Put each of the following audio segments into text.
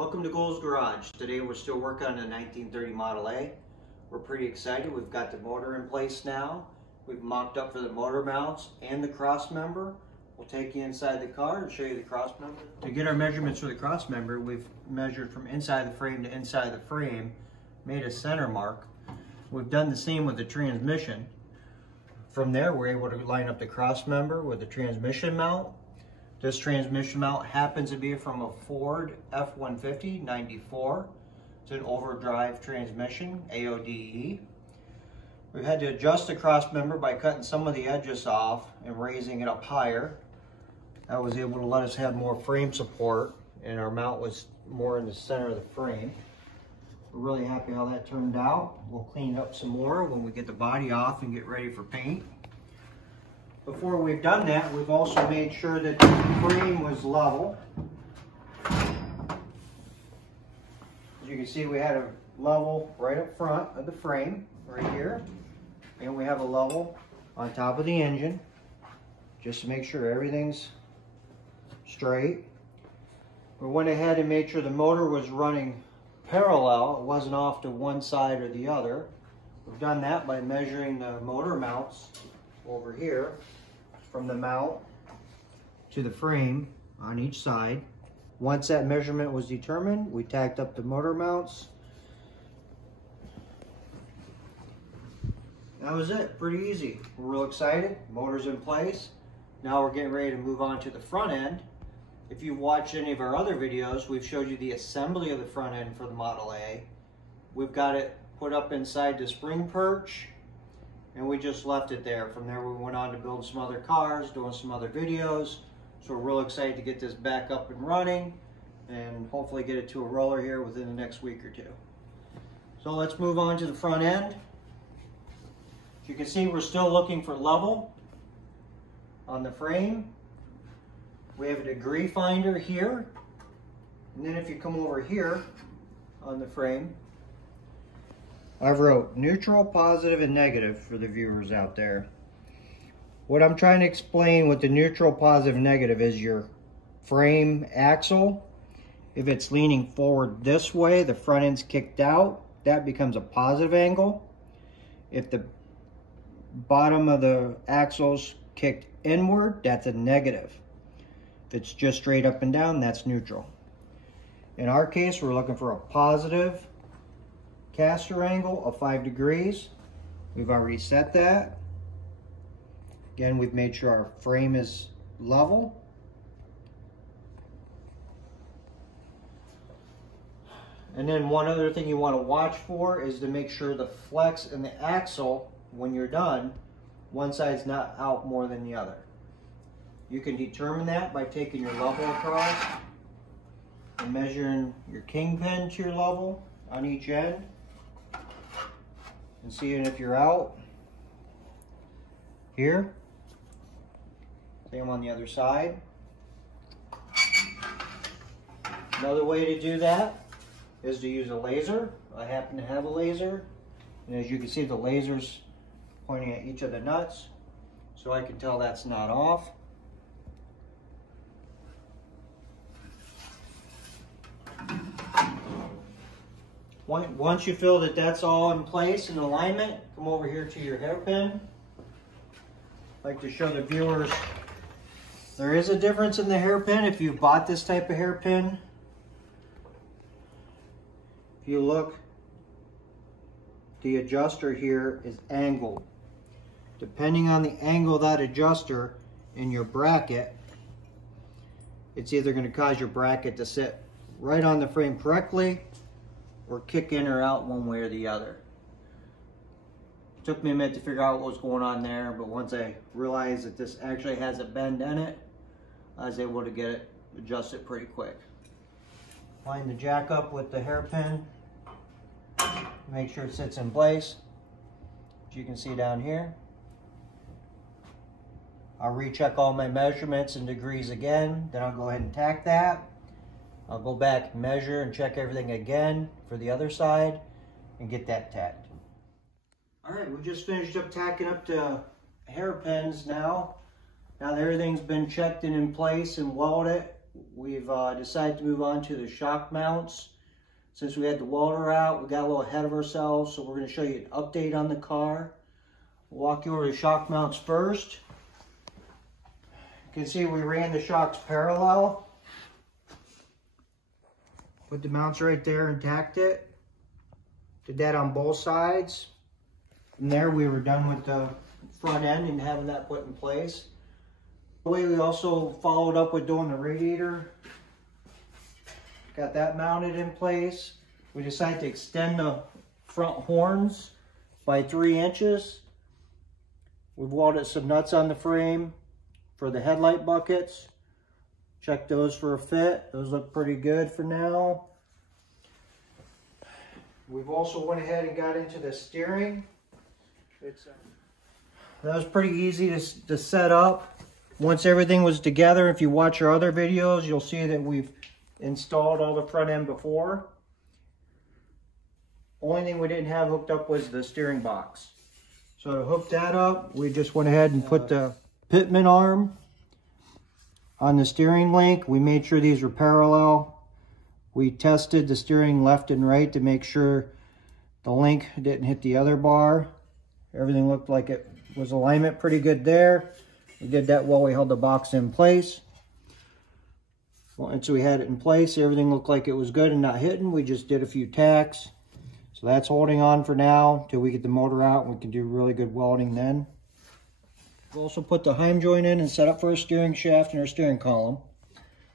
Welcome to Ghouls Garage. Today we're still working on the 1930 Model A. We're pretty excited. We've got the motor in place now. We've mocked up for the motor mounts and the crossmember. We'll take you inside the car and show you the crossmember. To get our measurements for the crossmember, we've measured from inside the frame to inside the frame, made a center mark. We've done the same with the transmission. From there, we're able to line up the crossmember with the transmission mount. This transmission mount happens to be from a Ford F-150 94. It's an overdrive transmission, AODE. We've had to adjust the crossmember by cutting some of the edges off and raising it up higher. That was able to let us have more frame support, and our mount was more in the center of the frame. We're really happy how that turned out. We'll clean it up some more when we get the body off and get ready for paint. Before we've done that, we've also made sure that the frame was level. As you can see, we had a level right up front of the frame, right here. And we have a level on top of the engine, just to make sure everything's straight. We went ahead and made sure the motor was running parallel. It wasn't off to one side or the other. We've done that by measuring the motor mounts over here, from the mount to the frame on each side. Once that measurement was determined, we tacked up the motor mounts. That was it, pretty easy. We're real excited, motor's in place. Now we're getting ready to move on to the front end. If you've watched any of our other videos, we've showed you the assembly of the front end for the Model A. We've got it put up inside the spring perch, and we just left it there. From there, we went on to build some other cars, doing some other videos. So we're real excited to get this back up and running and hopefully get it to a roller here within the next week or two. So let's move on to the front end. As you can see, we're still looking for level on the frame. We have a degree finder here. And then if you come over here on the frame, I wrote neutral, positive, and negative for the viewers out there. What I'm trying to explain with the neutral, positive, negative is your frame axle. If it's leaning forward this way, the front end's kicked out, that becomes a positive angle. If the bottom of the axle's kicked inward, that's a negative. If it's just straight up and down, that's neutral. In our case, we're looking for a positive caster angle of 5 degrees. We've already set that. Again, we've made sure our frame is level. And then one other thing you want to watch for is to make sure the flex in the axle, when you're done, one side's not out more than the other. You can determine that by taking your level across and measuring your kingpin to your level on each end, and seeing if you're out here. Same on the other side. Another way to do that is to use a laser. I happen to have a laser, and as you can see, the laser's pointing at each of the nuts, so I can tell that's not off. Once you feel that that's all in place in alignment, come over here to your hairpin. I'd like to show the viewers, there is a difference in the hairpin if you bought this type of hairpin. If you look, the adjuster here is angled. Depending on the angle of that adjuster in your bracket, it's either going to cause your bracket to sit right on the frame correctly or kick in or out one way or the other. It took me a minute to figure out what was going on there, but once I realized that this actually has a bend in it, I was able to get it adjusted pretty quick. Line the jack up with the hairpin, make sure it sits in place. As you can see down here, I'll recheck all my measurements and degrees again, then I'll go ahead and tack that. I'll go back, measure, and check everything again for the other side and get that tacked. All right, we just finished up tacking up the hairpins now. Now that everything's been checked and in place and welded, we've decided to move on to the shock mounts. Since we had the welder out, we got a little ahead of ourselves, so we're going to show you an update on the car. We'll walk you over the shock mounts first. You can see we ran the shocks parallel. Put the mounts right there and tacked it. Did that on both sides. From there we were done with the front end and having that put in place. We also followed up with doing the radiator. Got that mounted in place. We decided to extend the front horns by 3 inches. We've welded some nuts on the frame for the headlight buckets. Check those for a fit. Those look pretty good for now. We've also went ahead and got into the steering. That was pretty easy to set up. Once everything was together, if you watch our other videos, you'll see that we've installed all the front end before. Only thing we didn't have hooked up was the steering box. So to hook that up, we just went ahead and put the pitman arm on the steering link. We made sure these were parallel. We tested the steering left and right to make sure the link didn't hit the other bar. Everything looked like it was alignment pretty good there. We did that while we held the box in place. Once we had it in place, everything looked like it was good and not hitting. We just did a few tacks. So that's holding on for now till we get the motor out and we can do really good welding then. We've also put the heim joint in and set up for a steering shaft and our steering column.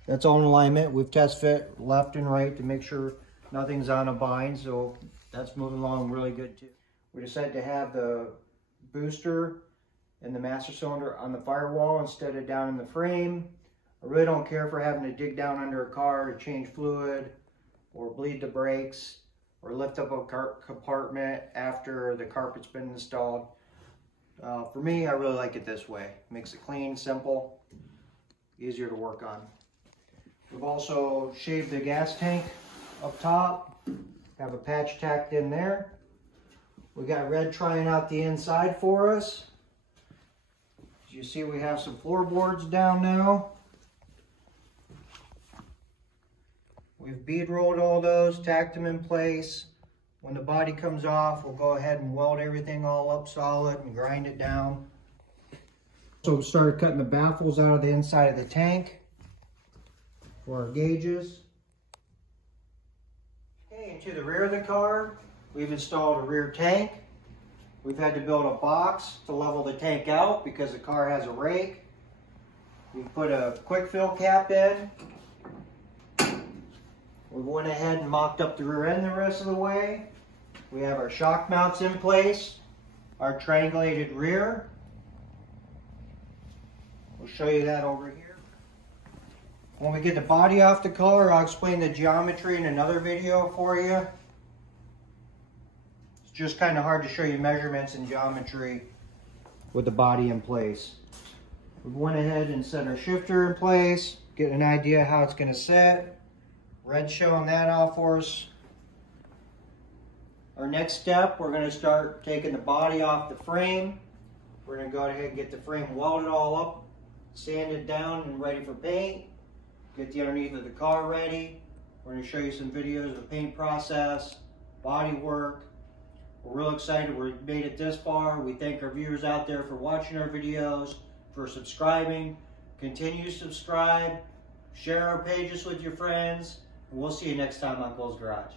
That's all in alignment. We've test fit left and right to make sure nothing's on a bind, so that's moving along really good too. We decided to have the booster and the master cylinder on the firewall instead of down in the frame. I really don't care for having to dig down under a car to change fluid or bleed the brakes or lift up a compartment after the carpet's been installed. For me, I really like it this way. Makes it clean, simple, easier to work on. We've also shaved the gas tank up top. Have a patch tacked in there. We got Red trying out the inside for us. As you see, we have some floorboards down now. We've bead rolled all those, tacked them in place. When the body comes off, we'll go ahead and weld everything all up solid and grind it down. So we started cutting the baffles out of the inside of the tank for our gauges. Okay, into the rear of the car, we've installed a rear tank. We've had to build a box to level the tank out because the car has a rake. We put a quick fill cap in. We went ahead and mocked up the rear end the rest of the way. We have our shock mounts in place, our triangulated rear. We'll show you that over here. When we get the body off the car, I'll explain the geometry in another video for you. It's just kind of hard to show you measurements and geometry with the body in place. We went ahead and set our shifter in place, get an idea how it's going to sit. Red showing that off for us. Our next step, we're going to start taking the body off the frame. We're going to go ahead and get the frame welded all up, sanded down and ready for paint. Get the underneath of the car ready. We're going to show you some videos of the paint process, body work. We're real excited we made it this far. We thank our viewers out there for watching our videos, for subscribing. Continue to subscribe, share our pages with your friends. We'll see you next time on Ghouls Garage.